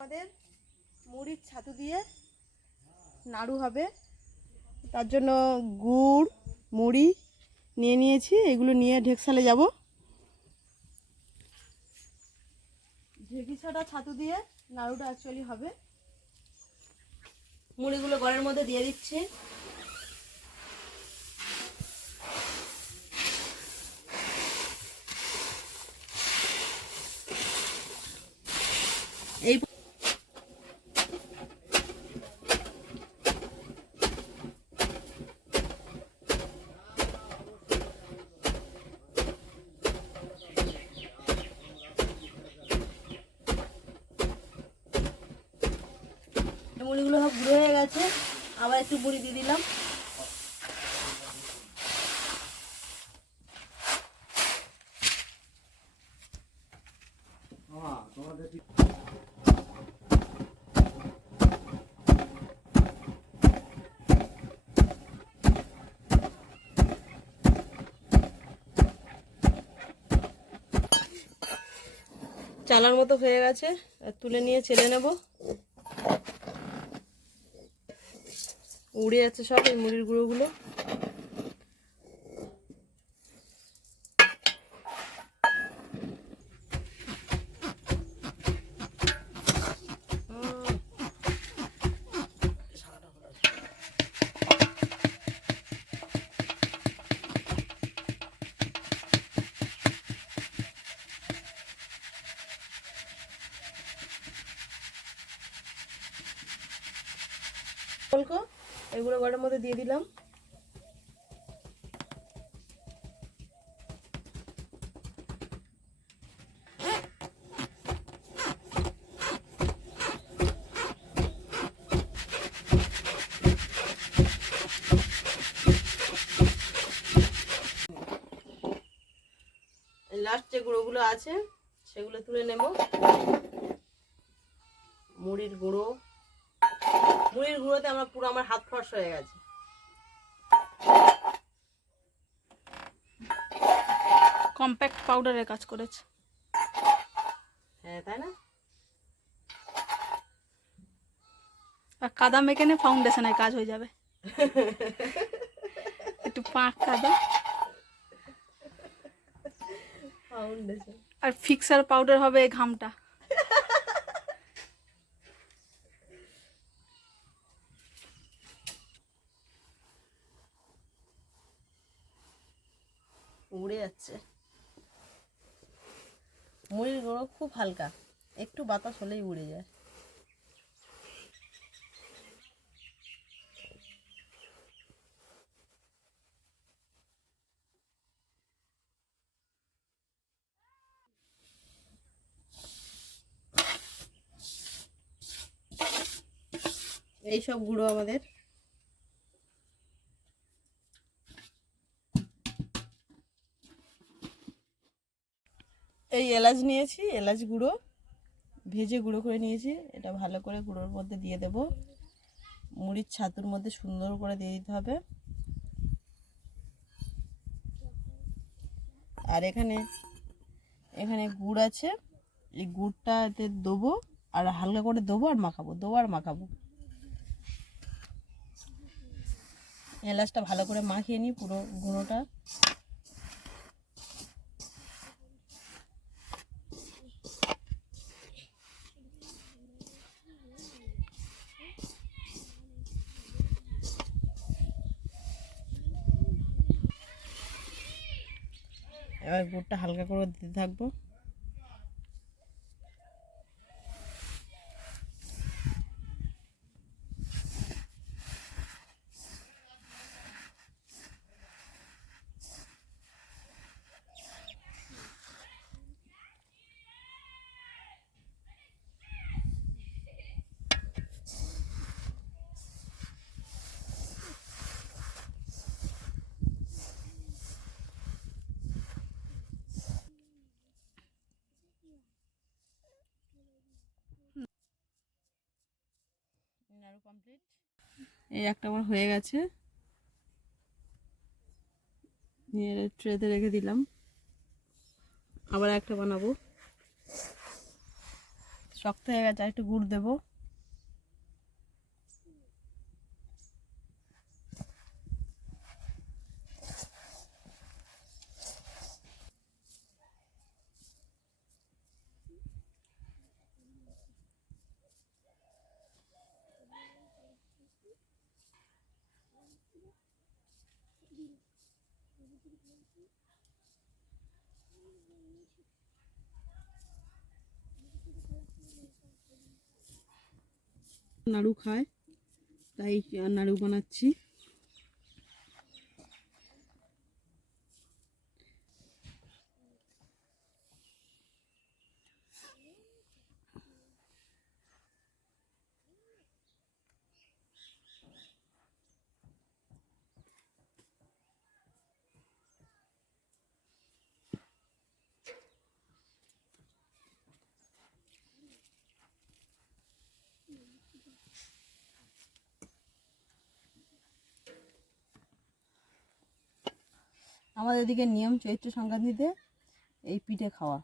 আমাদের মুড়ির ছাতু দিয়ে নাড়ু হবে, তার জন্য গুড় মুড়ি নিয়ে নিয়েছি। এগুলো নিয়ে ঢেকসালে যাব। ঢেকি ছাটা ছাতু দিয়ে নাড়ুটা অ্যাকচুয়ালি হবে। মুড়িগুলো গড়ের মধ্যে দিয়ে দিচ্ছি। এই মুড়িগুলো সব গুঁড়ো হয়ে গেছে, আবার একটু মুড়ি দিয়ে দিলাম। চালার মতো হয়ে গেছে, তুলে নিয়ে চেলে নেব। উড়ে যাচ্ছে সব এই মুড়ির গুঁড়োগুলো। এগুলো গড়ের মধ্যে দিয়ে দিলাম। লাস্ট যে গুঁড়োগুলো আছে সেগুলো তুলে নেব। মুড়ির গুঁড়োতে আমার হাত ফর্স হয়ে গেছে। কম্প্যাক্ট পাউডারের কাজ করেছে। হ্যাঁ, তাই না? আর কাদা মেখে নে, ফাউন্ডেশনের কাজ হয়ে যাবে। একটু পাক কাদা ফাউন্ডেশন আর ফিক্সার পাউডার হবে ঘামটা। উড়ে যাচ্ছে। মুড়ির গুঁড়ো খুব হালকা, একটু বাতাস হলেই উড়ে যায়। এইসব গুঁড়ো আমাদের এই এলাচ নিয়েছি, এলাচ গুঁড়ো ভেজে গুঁড়ো করে নিয়েছি। এটা ভালো করে গুঁড়োর মধ্যে দিয়ে দেব। মুড়ির ছাতুর মধ্যে সুন্দর করে দিয়ে দিতে হবে। আর এখানে গুড় আছে, এই গুড়টা এতে দেবো আর হালকা করে দেবো আর মাখাবো। এলাচটা ভালো করে মাখিয়ে নিই পুরো গুঁড়োটা। এবার গুড়টা হালকা করে দিতে থাকবো। নাড়ু কমপ্লিট। এই একটা আমার হয়ে গেছে, নিয়ে ট্রেতে রেখে দিলাম। আবার একটা বানাবো। শক্ত হয়ে গেছে, আর একটু গুড় দেবো। নাড়ু খায়, তাই নাড়ু বানাচ্ছি। আমাদের এদিকে নিয়ম চৈত্র সংক্রান্তিতে এই পিঠে খাওয়া।